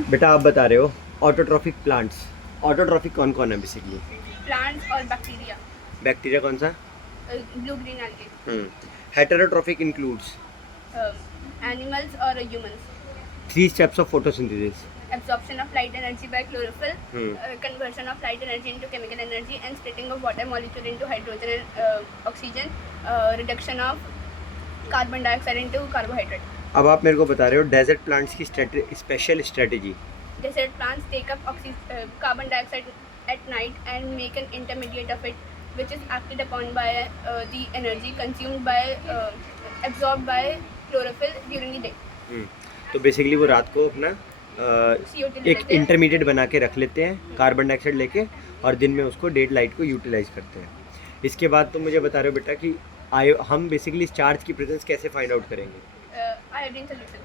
बेटा आप बता रहे हो ऑटोट्रॉफिक प्लांट्स, ऑटोट्रॉफिक कौन कौन है बेसिकली? प्लांट्स और बैक्टीरिया। बैक्टीरिया कौन सा? Blue green algae। Heterotrophic includes animals और humans. 3 steps of photosynthesis. Absorption of light energy by chlorophyll, Hmm. conversion of light energy into chemical energy, and splitting of water molecule into hydrogen and oxygen, reduction of carbon dioxide into carbohydrate. अब आप मेरे को बता रहे हो desert plants की special strategy. Desert plants take up carbon dioxide at night and make an intermediate of it, which is acted upon by the energy consumed by absorbed by chlorophyll during the day. तो basically वो रात को अपना CO2 ले एक लेते हैं। Intermediate बना के रख लेते हैं कार्बन डाइऑक्साइड लेके, और दिन में उसको डेड लाइट को यूटिलाइज करते हैं। इसके बाद तुम मुझे बता रहे हो बेटा कि हम बेसिकली इस चार्ज की प्रेजेंस कैसे फाइंड आउट करेंगे? Iodine solution.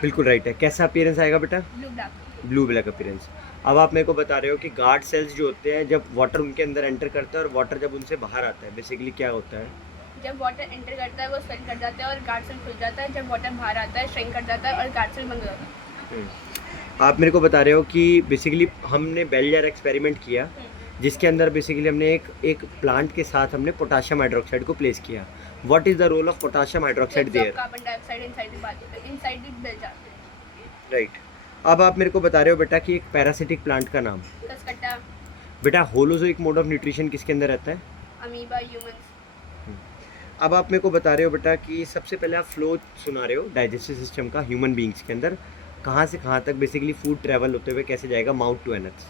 बिल्कुल राइट है। कैसा अपीयरेंस आएगा बेटा? Blue black. Blue black appearance. अब आप मेरे को बता रहे हो कि गार्ड सेल्स जो होते हैं जब वाटर उनके अंदर एंटर करता है और वाटर जब उनसे बाहर आता है, बेसिकली क्या होता है? जब वाटर एंटर करता है वो स्वेल कर जाता है और गार्ड सेल खुल जाता है। जब वाटर बाहर आता है श्रिंक कर जाता है और गार्ड सेल बंद हो जाता है। आप मेरे को बता रहे हो कि बेसिकली हमने बेल जार एक्सपेरिमेंट किया जिसके अंदर बेसिकली हमने एक प्लांट के साथ हमने पोटाशियम हाइड्रोक्साइड को प्लेस किया। What is the role of potassium hydroxide there? Carbon dioxide inside the bell jar. Right. अब आप मेरे को बता रहे हो बेटा कि एक पैरासिटिक प्लांट का नाम। कसकट्टा। बेटा होलोजोइक मोड ऑफ न्यूट्रिशन किसके अंदर रहता है? Amoeba, humans. अब आप मेरे को बता रहे हो बेटा कि सबसे पहले आप फ्लो सुना रहे हो डाइजेस्टिव सिस्टम का ह्यूमन बींग्स के अंदर, कहाँ से कहाँ तक बेसिकली फूड ट्रैवल होते हुए कैसे जाएगा माउथ टू एनथ?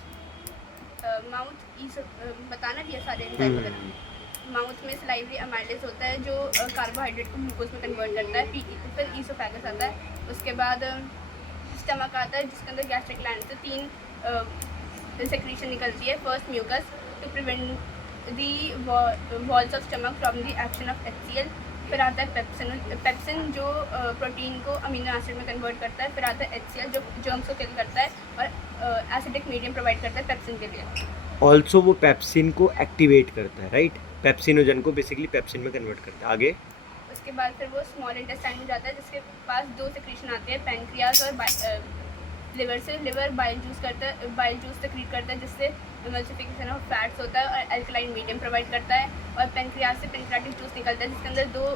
माउथ बताना भी है सारे एंजाइम वगैरह। माउथ में सलाइवरी अमाइलेज होता है जो कार्बोहाइड्रेट को ग्लूकोज में कन्वर्ट करता है। फिर ईसोफेगस आता है। उसके बाद स्टमक आता है जिसके अंदर गैस्ट्रिक ग्लैंड से 3 सेक्रीशन निकलती है। First mucus to prevent the walls of stomach from the action of HCl। फिर आता है पेप्सिन जो प्रोटीन को अमीनो एसिड में कन्वर्ट करता है। फिर आता है HCl जो जर्म्स को किल करता है और एसिडिक मीडियम प्रोवाइड करता है पेप्सिन के लिए। ऑल्सो वो पेप्सिन को एक्टिवेट करता है, राइट? पेप्सिनोजन को बेसिकली पेप्सिन में कन्वर्ट करता है। आगे उसके बाद फिर वो स्मॉल इंटेस्टाइन में जाता है जिसके पास 2 सेक्रीशन आते हैं, पैनक्रियास और लिवर से। लिवर बाइल जूस सेक्रीट करता है जिससे इमल्सिफिकेशन ऑफ फैट्स होता है और अल्कलाइन मीडियम प्रोवाइड करता है। और पैनक्रियास से पेनक्रियाटिक जूस निकलता है जिसके अंदर 2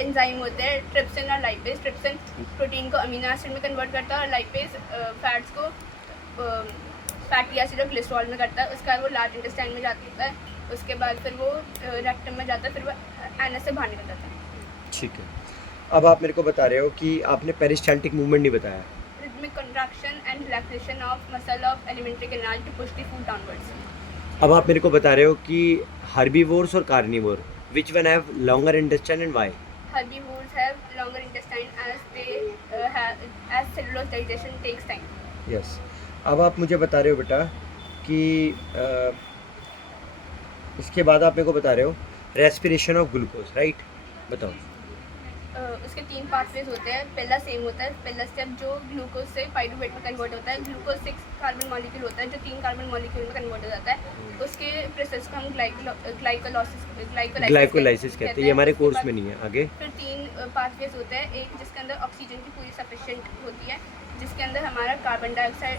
एंजाइम होते हैं, ट्रिप्सिन और लाइपेज। ट्रिप्सिन प्रोटीन को अमीनो एसिड में कन्वर्ट करता है और लाइपेज फैट्स को फैटी एसिड और कोलेस्ट्रॉल में करता है। उसके बाद वो लार्ज इंटेस्टाइन में जाता है। उसके बाद फिर वो रेक्टम में जाता है। फिर वो एनस से बाहर निकल जाता है। ठीक है। अब आप मेरे को बता रहे हो कि आपने पेरिस्टाल्टिक मूवमेंट नहीं बताया। Rhythmic contraction and relaxation of muscle of alimentary canal to push the food downwards. अब आप मेरे को बता रहे हो कि हर्बीवोर्स और carnivore which one have longer intestine and why? Herbivores have longer intestine as as cellulose digestion takes time. Yes. अब आप मुझे बता रहे हो बेटा कि इसके बाद आप मेरे को बता रहे हो रेस्पिरेशन ऑफ ग्लूकोज, राइट? बताओ। उसके 3 पाथवेज होते हैं। पहला सेम होता है। पहला स्टेप जो ग्लूकोज से पाइरूवेट में कन्वर्ट होता है। ग्लूकोज 6 कार्बन मॉलिक्यूल होता है जो 3 कार्बन मॉलिक्यूल में कन्वर्ट हो जाता है। उसके प्रोसेस को हम ग्लाइकोलाइसिस कहते हैं। ये हमारे कोर्स में नहीं है। आगे फिर 3 पाथवेज होते हैं। एक जिसके अंदर ऑक्सीजन की पूरी सफिशिएंट होती है, जिसके अंदर हमारा carbon dioxide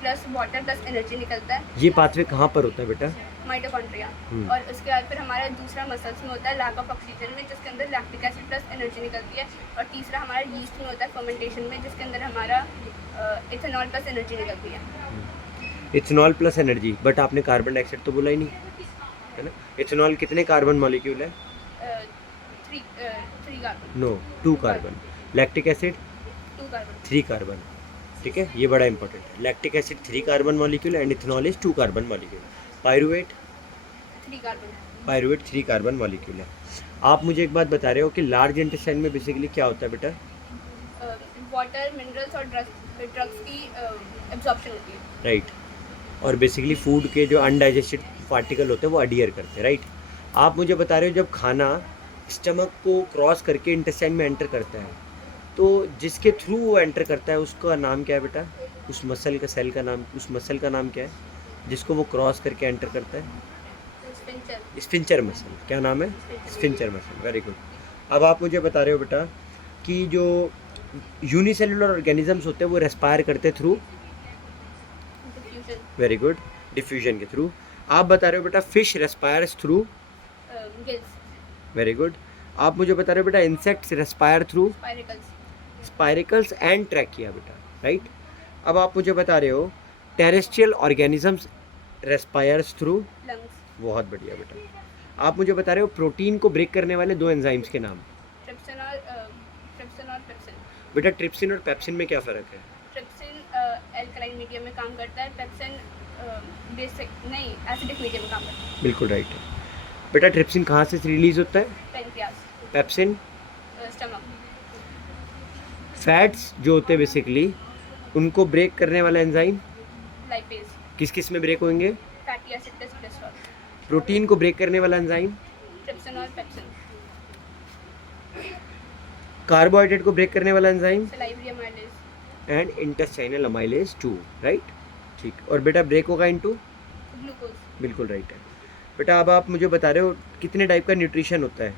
plus water plus energy निकलता है। ये पाथवे कहाँ पर होता है बेटा? माइटोकॉन्ड्रिया। और उसके बाद फिर हमारा दूसरा मसल्स में होता है लैक ऑफ ऑक्सीजन में जिसके अंदर लैक्टिक एसिड प्लस एनर्जी निकलती है। और तीसरा हमारा यीस्ट में होता है फर्मेंटेशन में जिसके अंदर हमारा इथेनॉल प्लस एनर्जी निकलती है। इथेनॉल प्लस एनर्जी, बट आपने कार्बन डाइऑक्साइड तो बोला ही नहीं, है ना? इथेनॉल कितने कार्बन मॉलिक्यूल है? 3 carbon. No, 2 carbon. Lactic acid 2 carbon. 3 carbon. ठीक है, ये बड़ा इंपॉर्टेंट है। Lactic acid 3 carbon molecule and ethanol is 2 carbon molecule. Pyruvate 3 carbon. Pyruvate 3 carbon molecule है। आप मुझे एक बात बता रहे हो कि लार्ज इंटेस्टाइन में बेसिकली क्या होता है बेटा? वाटर, मिनरल्स और ड्रग्स की एब्जॉर्प्शन होती है। राइट। और बेसिकली फूड के जो अनडाइजेस्टेड पार्टिकल होते हैं वो अडियर करते हैं, राइट? आप मुझे बता रहे हो जब खाना स्टमक को क्रॉस करके इंटेस्टाइन में एंटर करता है तो जिसके थ्रू वो एंटर करता है उसका नाम क्या है बेटा? उस मसल का सेल का नाम, उस मसल का नाम क्या है जिसको वो क्रॉस करके एंटर करता है? Sphincter muscle. क्या नाम है? Sphincter muscle. Very good. अब आप मुझे बता रहे हो बेटा कि जो यूनिसेलुलर ऑर्गेनिजम्स होते हैं वो रेस्पायर करते हैं through, diffusion, very good, diffusion के थ्रू। आप बता रहे हो बेटा fish respires through, gills, very good. आप मुझे बता रहे हो बेटा insects respire through spiracles, spiracles and trachea बेटा, राइट। अब आप मुझे बता रहे हो terrestrial organisms respires through, lungs, बहुत बढ़िया बेटा। आप मुझे बता रहे हो प्रोटीन को ब्रेक करने वाले दो एंजाइम्स के नाम। ट्रिप्सिन और पेप्सिन। बेटा ट्रिप्सिन और पेप्सिन में क्या फ़र्क है? ट्रिप्सिन एल्कलाइन मीडियम में काम करता है, पेप्सिन बेसिक नहीं एसिडिक मीडियम में काम करता है। बिल्कुल राइट है बेटा। ट्रिप्सिन कहाँ से रिलीज होता है? पेनक्रियास, पेप्सिन स्टमक, फैट्स जो होते हैं बेसिकली उनको ब्रेक करने वाला एंजाइम लाइपेज, किस किस में ब्रेक होंगे? Fatty acid plus cholesterol, protein को ब्रेक करने वाला एंजाइम ट्रिप्सिन और पेप्सिन, कार्बोहाइड्रेट को ब्रेक करने वाला enzyme salivary amylase, and intestinal amylase 2, right. ठीक, और बेटा ब्रेक होगा इनटू, ग्लूकोज, बिल्कुल राइट है बेटा। अब आप मुझे बता रहे हो कितने टाइप का न्यूट्रिशन होता है?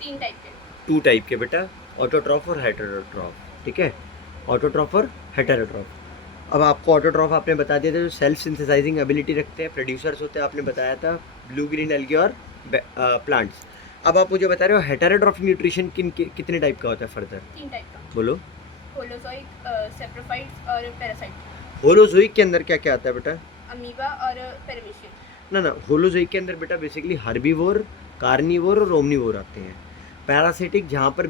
3 टाइप के, 2 टाइप के बेटा, ऑटोट्रॉफ और हेटेरोट्रॉफ, ठीक है, ऑटोट्रॉफ और हेटेरोट्रॉफ। अब आपको ऑटोट्रॉफ आपने बता दिया था जो सेल्फ सिंथेसाइजिंग एबिलिटी रखते हैं, प्रोड्यूसर्स होते हैं, आपने बताया था ब्लू ग्रीन एल्गी और प्लांट्स। अब आप मुझे बता रहे हो हेटेरोट्रॉफिक न्यूट्रिशन कितने टाइप का होता है फर्दर? 3 टाइप का, बोलो। होलोजोइक, सेप्रोफाइट्स और पैरासाइट। होलोजोइक के अंदर क्या क्या आता है बेटा? अमीबा और पेरामीशियम। ना होलोजोइक के अंदर बेटा बेसिकली हर्बीवोर, कार्निवोर और ओमनीवोर आते हैं। पैरासिटिक जहाँ पर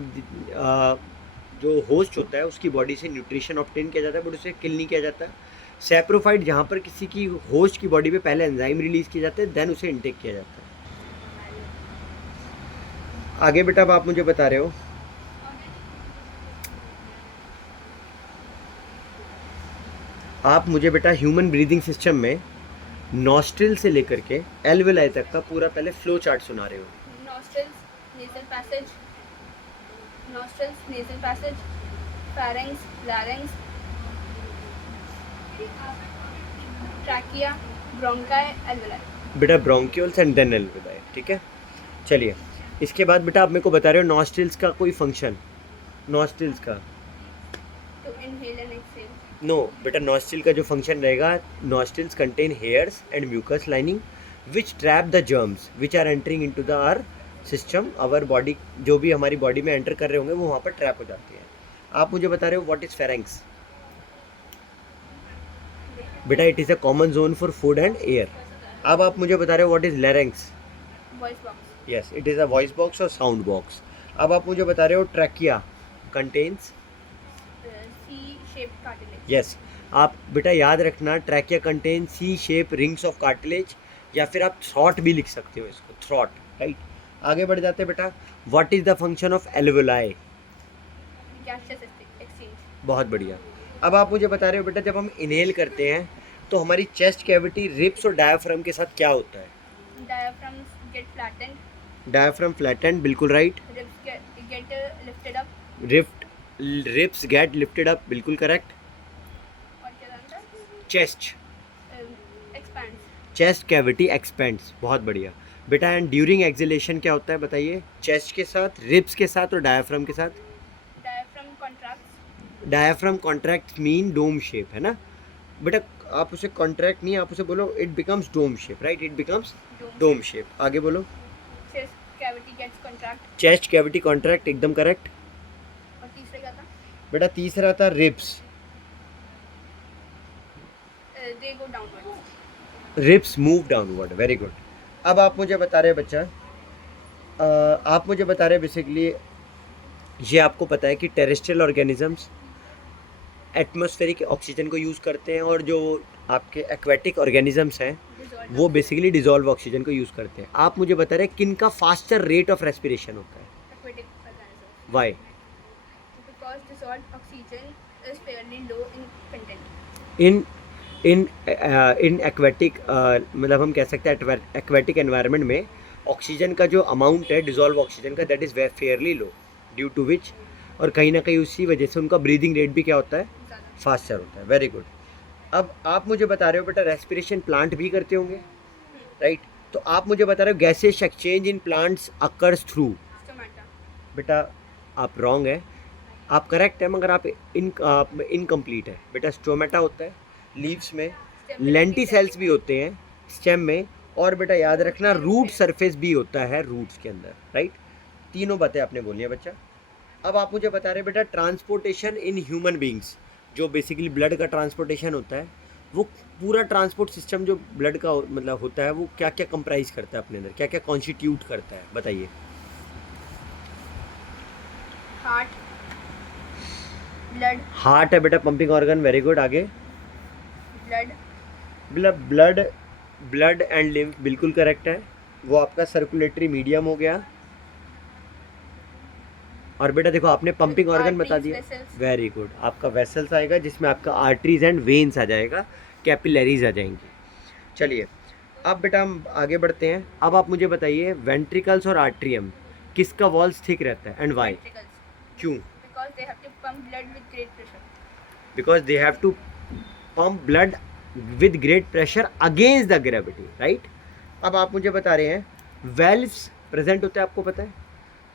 जो होस्ट होता है उसकी बॉडी से न्यूट्रिशन ऑब्टेन किया जाता है बट उसे किल नहीं किया जाता। सैप्रोफाइट जहाँ पर किसी की होस्ट की बॉडी पे पहले एंजाइम रिलीज किए जाते हैं देन उसे इनटेक किया जाता है। आगे बेटा अब आप मुझे बता रहे हो आप मुझे बेटा ह्यूमन ब्रीदिंग सिस्टम में नॉस्ट्रिल से लेकर के एल्वेलाई तक का पूरा पहले फ्लो चार्ट सुना रहे हो। nostrils nasal passage, pharynx, larynx, trachea, bronchi, alveoli। बेटा ब्रोंक्यूल्स एंड देन एल्वेलाई, ठीक है। चलिए इसके बाद बेटा आप मेरे को बता रहे हो नॉस्ट्रिल्स का कोई फंक्शन, नॉस्ट्रिल्स का। to inhale and exhale। No बेटा नॉस्ट्रिल का जो फंक्शन रहेगा, nostrils contain hairs and mucus lining which trap the germs which are entering into the our system. Our body जो भी हमारी बॉडी में एंटर कर रहे होंगे वो वहाँ पर ट्रैप हो जाती है। आप मुझे बता रहे हो व्हाट इज़ फेरेंक्स? बेटा it is a common zone for food and air. अब आप मुझे बता रहे हो what is larynx? Voice box. Yes it is a voice box और साउंड बॉक्स। अब आप मुझे बता रहे हो trachea contains C shaped cartilage. Yes. आप बेटा याद रखना trachea contain C shape rings of cartilage या फिर आप थ्रॉट भी लिख सकते हो इसको, थ्रॉट, राइट। आगे बढ़ जाते हैं बेटा। What is the function of alveoli? Gaseous exchange. बहुत बढ़िया। अब आप मुझे बता रहे हो बेटा जब हम इनहेल करते हैं तो हमारी चेस्ट कैविटी रिब्स और डायाफ्राम के साथ क्या होता है? Diaphragms get flattened. Diaphragm flattened, बिल्कुल right. Ribs get lifted up. Ribs get lifted up, बिल्कुल करेक्ट। और क्या जानता है? Chest expands. Chest cavity expands, बहुत बढ़िया बेटा। एंड ड्यूरिंग एक्सहेलेशन क्या होता है बताइए? चेस्ट के साथ, रिब्स के साथ और डायाफ्राम के साथ। Diaphragm contracts. Diaphragm contract mean dome shape, है ना बेटा। आप उसे कॉन्ट्रैक्ट नहीं, आप उसे बोलो it becomes dome shape, right, it becomes dome shape. आगे बोलो। Chest cavity gets contract. Chest cavity contract, एकदम करेक्ट। और तीसरा क्या था? बेटा तीसरा था ribs. They go downwards. Ribs move downward, very good. अब आप मुझे बता रहे हैं बच्चा, आप मुझे बता रहे हैं बेसिकली ये आपको पता है कि टेरेस्ट्रियल ऑर्गेनिजम्स एटमॉस्फेरिक ऑक्सीजन को यूज़ करते हैं और जो आपके एक्वेटिक ऑर्गेनिजम्स हैं वो बेसिकली डिजॉल्व ऑक्सीजन को यूज़ करते हैं। आप मुझे बता रहे हैं किन का फास्टर रेट ऑफ रेस्पिरेशन होता है? aquatic organisms why? because dissolved oxygen is fairly low in content। इन एक्वेटिक मतलब हम कह सकते हैं एक्वेटिक एनवायरनमेंट में ऑक्सीजन का जो अमाउंट है डिजॉल्व ऑक्सीजन का that is fairly low, due to which और कहीं ना कहीं उसी वजह से उनका ब्रीदिंग रेट भी क्या होता है? फास्टर होता है, वेरी गुड। अब आप मुझे बता रहे हो बेटा रेस्पिरेशन प्लांट भी करते होंगे, राइट। तो आप मुझे बता रहे हो gases exchange in plants occurs through stomata. बेटा आप रॉन्ग है, आप करेक्ट है मगर आप इनकम्प्लीट है। बेटा स्टोमेटा होता है लीव्स में, लेंटिसेल्स भी होते हैं स्टेम में, और बेटा याद रखना रूट सरफेस भी होता है रूट्स के अंदर, राइट। तीनों बातें आपने बोली है बच्चा। अब आप मुझे बता रहे बेटा ट्रांसपोर्टेशन इन ह्यूमन बींग्स, जो बेसिकली ब्लड का ट्रांसपोर्टेशन होता है, वो पूरा ट्रांसपोर्ट सिस्टम जो ब्लड का मतलब होता है वो क्या क्या कंप्राइज करता है अपने अंदर, क्या क्या कॉन्स्टिट्यूट करता है, बताइए। हार्ट, ब्लड, हार्ट है बेटा पंपिंग ऑर्गन, वेरी गुड। आगे blood, blood blood and lymph, बिल्कुल करेक्ट है, वो आपका सर्कुलेटरी मीडियम हो गया। और बेटा देखो आपने पंपिंग ऑर्गन बता दिया, वेरी गुड, आपका वेसल्स आएगा जिसमें आपका आर्टरीज एंड वेन्स आ जाएगा, कैपिलरीज आ जाएंगी। चलिए अब बेटा हम आगे बढ़ते हैं। अब आप मुझे बताइए वेंट्रिकल्स और आर्ट्रियम किसका वॉल्स थिक रहता है एंड वाई, ventricles, क्यों? because they have to pump blood with great pressure. Because they have to pump blood with great pressure against the gravity, right. अब आप मुझे बता रहे हैं वेल्व्स प्रेजेंट होते हैं, आपको पता है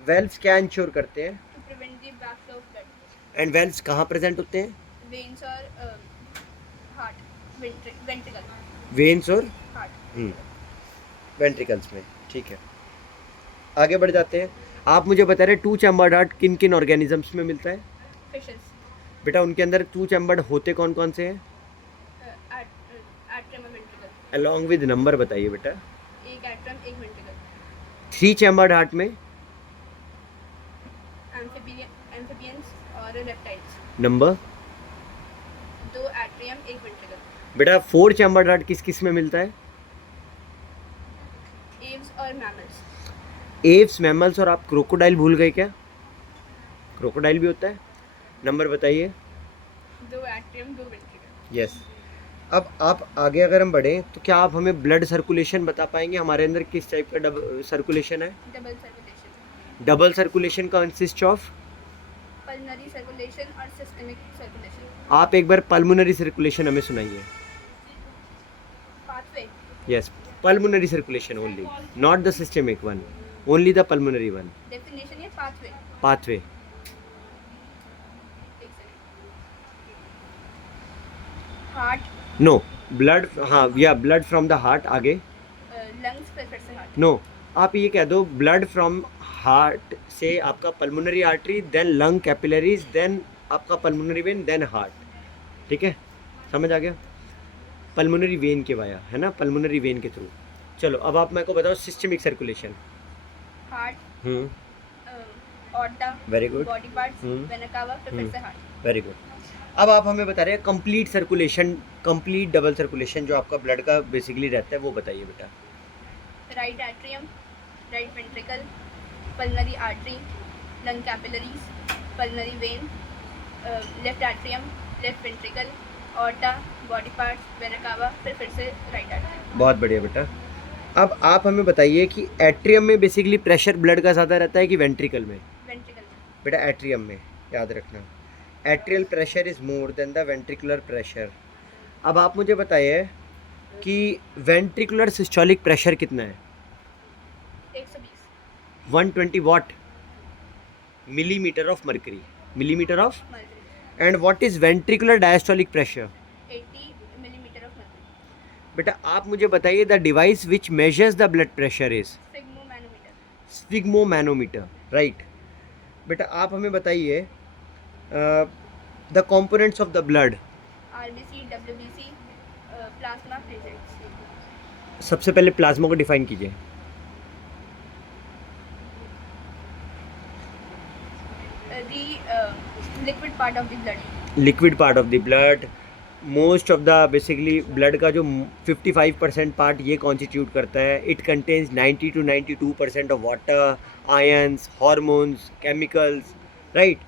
वेल्व्स क्या इंश्योर करते हैं, To prevent the backflow of blood. And valves कहाँ प्रेजेंट होते हैं? Veins or heart, ventricle, veins और heart. वेंट्रिकल्स में, ठीक है। आगे बढ़ जाते हैं। आप मुझे बता रहे टू चैम्बर्ड हार्ट किन किन ऑर्गेनिजम्स में मिलता है? Fishes. बेटा उनके अंदर टू चैम्बर्ड होते कौन कौन से हैं? Atrium और ventricle. अलॉन्ग विद नंबर बताइए बेटा। एक atrium, एक ventricle. थ्री चैम्बर्ड हार्ट में Amphibians और reptiles. नंबर? दो atrium, एक ventricle. बेटा फोर चैम्बर्ड हार्ट किस किस में मिलता है? Aves और mammals. एव्स, मैमल्स, और आप क्रोकोडाइल भूल गए क्या? क्रोकोडाइल भी होता है। नंबर बताइए। दो atrium, दो ventricle. यस। अब आप आगे अगर हम बढ़ें तो क्या आप हमें ब्लड सर्कुलेशन बता पाएंगे हमारे अंदर किस टाइप का सर्कुलेशन है? Double circulation. Double circulation consist of? Pulmonary circulation और systemic circulation. आप एक बार पल्मोनरी सर्कुलेशन हमें सुनाइए। Pathway. Yes, pulmonary circulation only, not the systemic one, only the pulmonary one. Definition है pathway. पाथवे। एक second. Heart, नो, ब्लड, हाँ या blood from the heart. आगे lungs फिर से heart. नो, आप ये कह दो ब्लड फ्रॉम हार्ट से आपका pulmonary artery, then lung capillaries, then आपका पल्मोनरी वेन, देन हार्ट, ठीक है, समझ आ गया? पल्मोनरी वेन के वाया है ना, पल्मोनरी वेन के थ्रू। चलो अब आप मेरे को बताओ systemic circulation. Heart, aorta, very good, body parts, vena cava फिर से heart. Very good. अब आप हमें बता रहे हैं complete circulation, complete double circulation जो आपका ब्लड का बेसिकली रहता है वो बताइए बेटा। Right atrium, right ventricle, pulmonary artery, lung capillaries, pulmonary vein, left atrium, left ventricle, aorta, body parts, vena cava फिर से right atrium. बहुत बढ़िया बेटा। अब आप हमें बताइए कि एट्रियम में बेसिकली प्रेशर ब्लड का ज़्यादा रहता है कि वेंट्रिकल में? Ventricle में. बेटा एट्रियम में, याद रखना atrial pressure is more than the ventricular pressure. अब आप मुझे बताइए कि वेंट्रिकुलर सिस्टोलिक प्रेशर कितना है? 120 120 what millimetre of mercury, millimetre of. mercury. And what is ventricular diastolic pressure? 80 millimeter of mercury. बेटा आप मुझे बताइए the device which measures the blood pressure is? Sphygmomanometer. Sphygmomanometer, right. बेटा आप हमें बताइए the components of the blood. RBC, WBC, plasma, platelets. सबसे पहले प्लाज्मा को डिफाइन कीजिए। The liquid part of the blood. Liquid part of the blood, most of the basically blood का जो 55% पार्ट ये कॉन्स्टिट्यूट करता है। It contains 90 to 92% of water, ions, hormones, chemicals, right.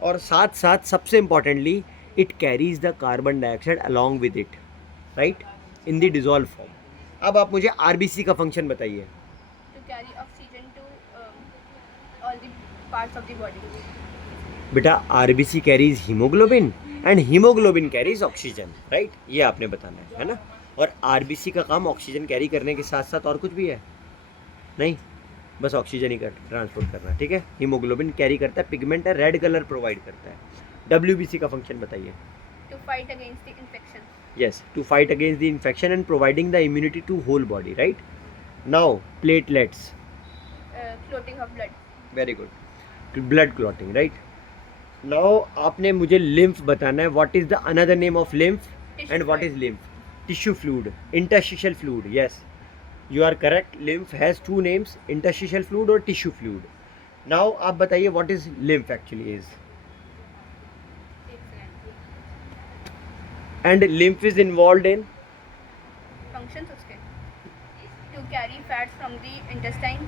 और साथ साथ सबसे importantly it carries the carbon dioxide along with it, right, in the dissolve form. अब आप मुझे आरबीसी का फंक्शन बताइए। To carry oxygen to all the parts of the body. बेटा RBC carries haemoglobin and haemoglobin carries oxygen, right, ये आपने बताना है ना। और आरबीसी का काम ऑक्सीजन कैरी करने के साथ साथ और कुछ भी है? नहीं, बस ऑक्सीजन ही कर ट्रांसपोर्ट करना, ठीक है। हीमोग्लोबिन कैरी करता है, पिगमेंट है, रेड कलर प्रोवाइड करता है। WBC का फंक्शन बताइए। To fight against the infection. Yes, to fight against the infection and providing the immunity to whole body, right? Now, platelets. Clotting of blood. Very good. Blood clotting, right? Now, आपने मुझे lymph बताना है. What is the another name of lymph? Tissue And what fluid. is lymph? Tissue fluid, interstitial fluid. Yes, you are correct. Lymph has two names: interstitial fluid or tissue fluid. Now, आप बताइए what is lymph actually is. And lymph is involved in functions उसके to carry fats from the intestine.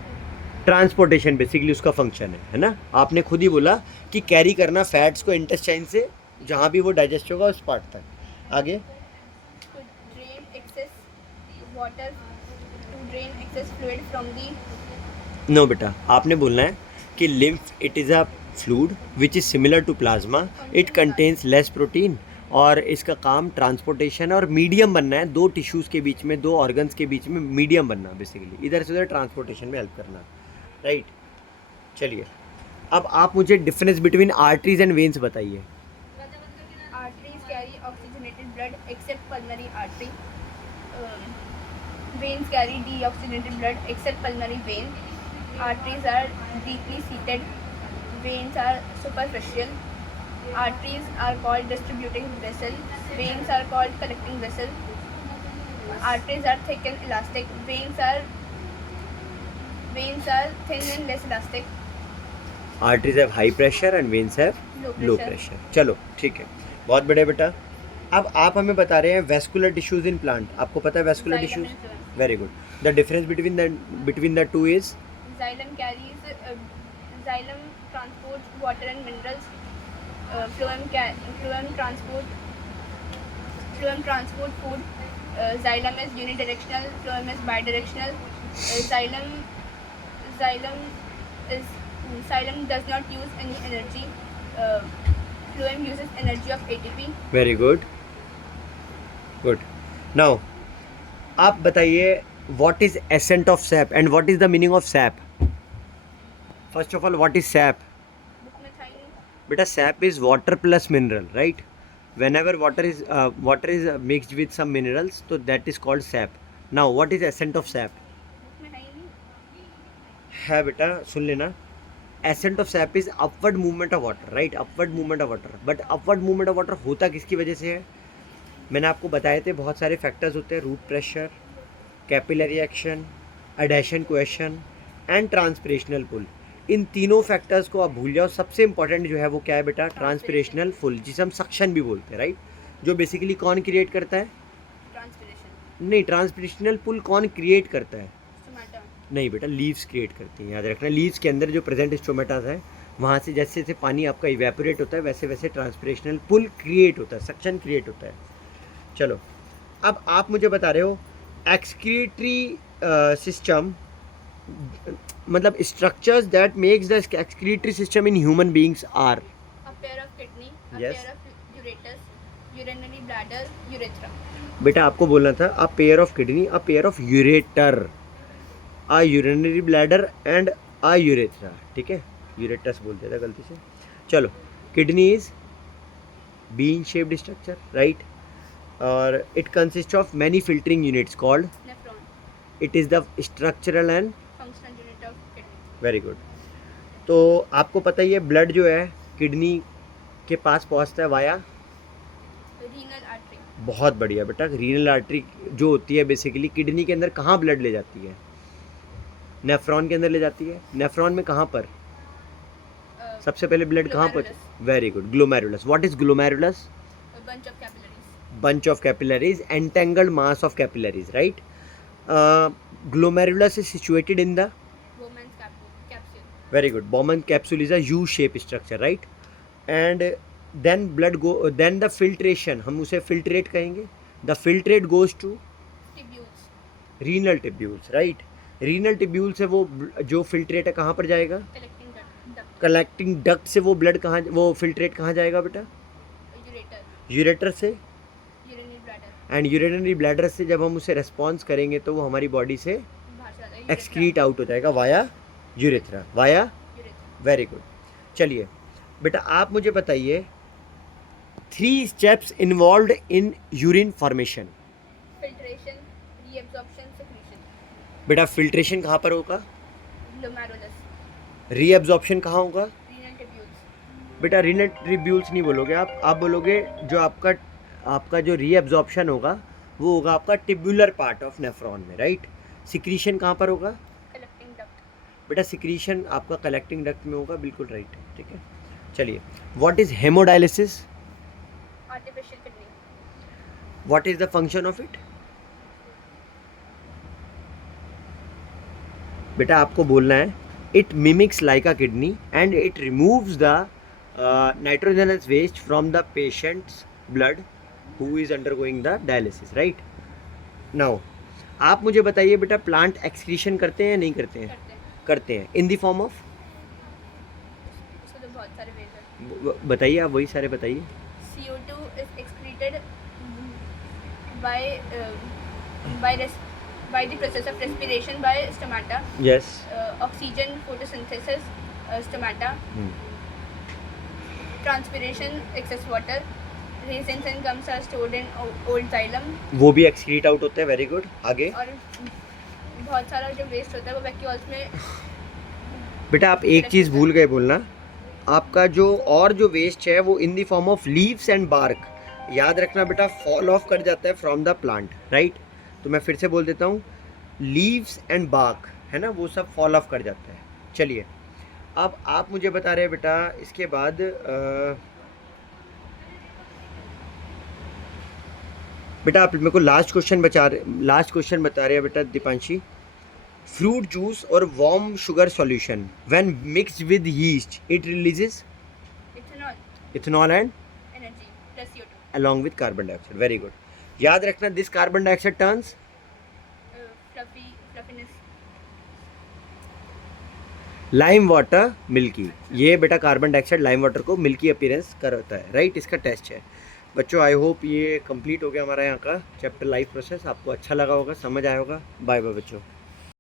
Transportation, basically उसका function है ना। आपने खुद ही बोला कि कैरी करना फैट्स को इंटेस्टाइन से जहाँ भी वो डाइजेस्ट होगा उस पार्ट तक। आगे to drain excess water, to drain excess fluid from the. No बेटा, आपने बोलना है कि lymph it is a fluid which is similar to plasma, it contains less protein, और इसका काम ट्रांसपोर्टेशन और मीडियम बनना है, दो टिश्यूज़ के बीच में, दो ऑर्गन्स के बीच में मीडियम बनना, बेसिकली इधर से उधर ट्रांसपोर्टेशन में हेल्प करना, राइट। चलिए, अब आप मुझे difference between arteries and veins बताइए। Arteries carry oxygenated blood except pulmonary artery. Veins carry deoxygenated blood except pulmonary vein. Arteries are deeply seated. Veins are superficial. Arteries are called distributing vessel. Veins are called collecting vessel. Arteries are thick and elastic. Veins are thin and less elastic. Arteries have high pressure and veins have low pressure. चलो ठीक है, बहुत बढ़िया बेटा। अब आप हमें बता रहे हैं वेस्कुलर टिश्यूज इन प्लांट। आपको पता है vascular Xylem tissues? and phloem. Very good. The difference between the two is Xylem carries xylem transports water and minerals. Phloem transport food. Xylem is unidirectional. Phloem is bidirectional. Xylem does not use any energy. Phloem uses energy of ATP. Very good, good. Now आप बताइए what is ascent of SAP and what is the meaning of SAP. First of all, what is SAP? Book में था ही नहीं। बेटा, SAP is water plus mineral, right. whenever water is mixed with some minerals, so that is called sap. Now what is essence of sap? Book में है ही नहीं। है बेटा, सुन लेना। Ascent of SAP is upward movement of water, right, upward movement of water. But upward movement of water होता किसकी वजह से है? मैंने आपको बताए थे बहुत सारे फैक्टर्स होते हैं, root pressure, capillary action, adhesion cohesion and transpirational pull. इन तीनों फैक्टर्स को आप भूल जाओ। सबसे इंपॉर्टेंट जो है वो क्या है बेटा? ट्रांसपिरेशनल पुल, जिसे हम सक्शन भी बोलते हैं, राइट। जो बेसिकली कौन क्रिएट करता है? ट्रांसपिरेशन। नहीं, ट्रांसपिरेशनल पुल कौन क्रिएट करता है? स्टोमेटा। नहीं बेटा, लीव्स क्रिएट करती हैं, याद रखना। लीव्स के अंदर जो प्रेजेंट स्टोमेटास है, वहाँ से जैसे जैसे पानी आपका इवेपोरेट होता है वैसे वैसे ट्रांसपिरेशनल पुल क्रिएट होता है, सक्शन क्रिएट होता है। चलो, अब आप मुझे बता रहे हो एक्सक्रीटरी सिस्टम, मतलब structures that makes the excretory system in human beings are. A pair of kidney, a Yes. pair of ureters, urinary bladder, urethra. बेटा आपको बोलना था a pair of kidney, a pair of ureter, a urinary bladder and a urethra, ठीक है। Ureters बोलते थे गलती से। चलो, kidney is bean shaped structure, right, और it consist of many filtering units called, Nephron, it is the structural and, functional unit of kidney. Very good. तो आपको पता ही है ब्लड जो है किडनी के पास पहुंचता है वाया, Renal artery. बहुत बढ़िया बेटा। रीनल आर्टरी जो होती है बेसिकली किडनी के अंदर कहाँ ब्लड ले जाती है? नेफ्रॉन के अंदर ले जाती है। नेफ्रॉन में कहाँ पर सबसे पहले ब्लड कहाँ पर? Very good, glomerulus. What is glomerulus? A bunch of capillaries. bunch of capillaries, entangled mass of capillaries, right? Glomerulus is situated in the, Bowman's capsule. very good, Bowman capsule is a U-shaped structure, right? And then then the filtration, हम उसे filtrate कहेंगे, the filtrate goes to Tubules. renal tubules, right? renal tubule से वो जो filtrate है कहाँ पर जाएगा? Collecting duct. collecting duct से वो blood कहाँ, वो filtrate कहाँ जाएगा बेटा? Ureter. ureter से, Urinary bladder. And urinary bladder से जब हम उसे रेस्पॉन्स करेंगे तो वो हमारी बॉडी से बाहर चला जाएगा, urethra. एक्सक्रीट आउट हो जाएगा via urethra via, urethra. Very good. चलिए बेटा आप मुझे बताइए 3 steps involved in urine formation. Filtration, reabsorption, secretion. बेटा फिल्ट्रेशन कहाँ पर होगा, ग्लोमेरुलस, रीअब्जॉर्प्शन कहाँ होगा। Renal tubules. बेटा रीनल ट्यूब्यूल्स नहीं बोलोगे आप बोलोगे जो आपका जो रीअब्जॉर्प्शन होगा वो होगा आपका टिब्यूलर पार्ट ऑफ नेफ्रॉन में, राइट। सिक्रीशन कहाँ पर होगा, कलेक्टिंग डक्ट। बेटा सिक्रीशन आपका कलेक्टिंग डक्ट में होगा, बिल्कुल राइट, ठीक है। चलिए what is hemodialysis, artificial kidney. What is the function of it. बेटा आपको बोलना है it mimics like a kidney and it removes the nitrogenous waste from the patient's blood who is undergoing the dialysis, right. Now आप मुझे बताइए बेटा plant excretion करते हैं या नहीं करते हैं, करते हैं। करते हैं इन द फॉर्म ऑफ, उसको तो बहुत सारे वेज हैं। बताइए आप वही सारे बताइए। CO2 is excreted by by the process of respiration by stomata. Yes Oxygen photosynthesis, stomata. Transpiration, excess water. Raisins and gums are stored in old xylem. वो भी एक्सक्रीट आउट होते हैं, वेरी गुड। आगे और बहुत सारा जो वेस्ट होता है वो वैक्यूल्स में। बेटा आप एक चीज़ भूल गए बोलना, आपका जो वेस्ट है वो in the form of leaves and bark, याद रखना बेटा फॉल ऑफ कर जाता है फ्रॉम द प्लांट, राइट। तो मैं फिर से बोल देता हूँ लीव्स एंड बार्क है ना, वो सब फॉल ऑफ कर जाता है। चलिए अब आप मुझे बता रहे हैं बेटा इसके बाद बेटा आप मेरे को लास्ट क्वेश्चन बता रहे हैं बेटा दीपांशी। फ्रूट जूस और warm sugar solution when mixed with yeast it releases ethanol and energy plus CO2। along with carbon dioxide, very good। याद रखना this carbon dioxide turns fluffiness. Lime water milky, ये बेटा carbon dioxide lime water को milky appearance करता है, right. इसका test है बच्चों। आई होप ये कंप्लीट हो गया हमारा यहाँ का चैप्टर लाइफ प्रोसेस, आपको अच्छा लगा होगा, समझ आया होगा। बाय बाय बच्चों।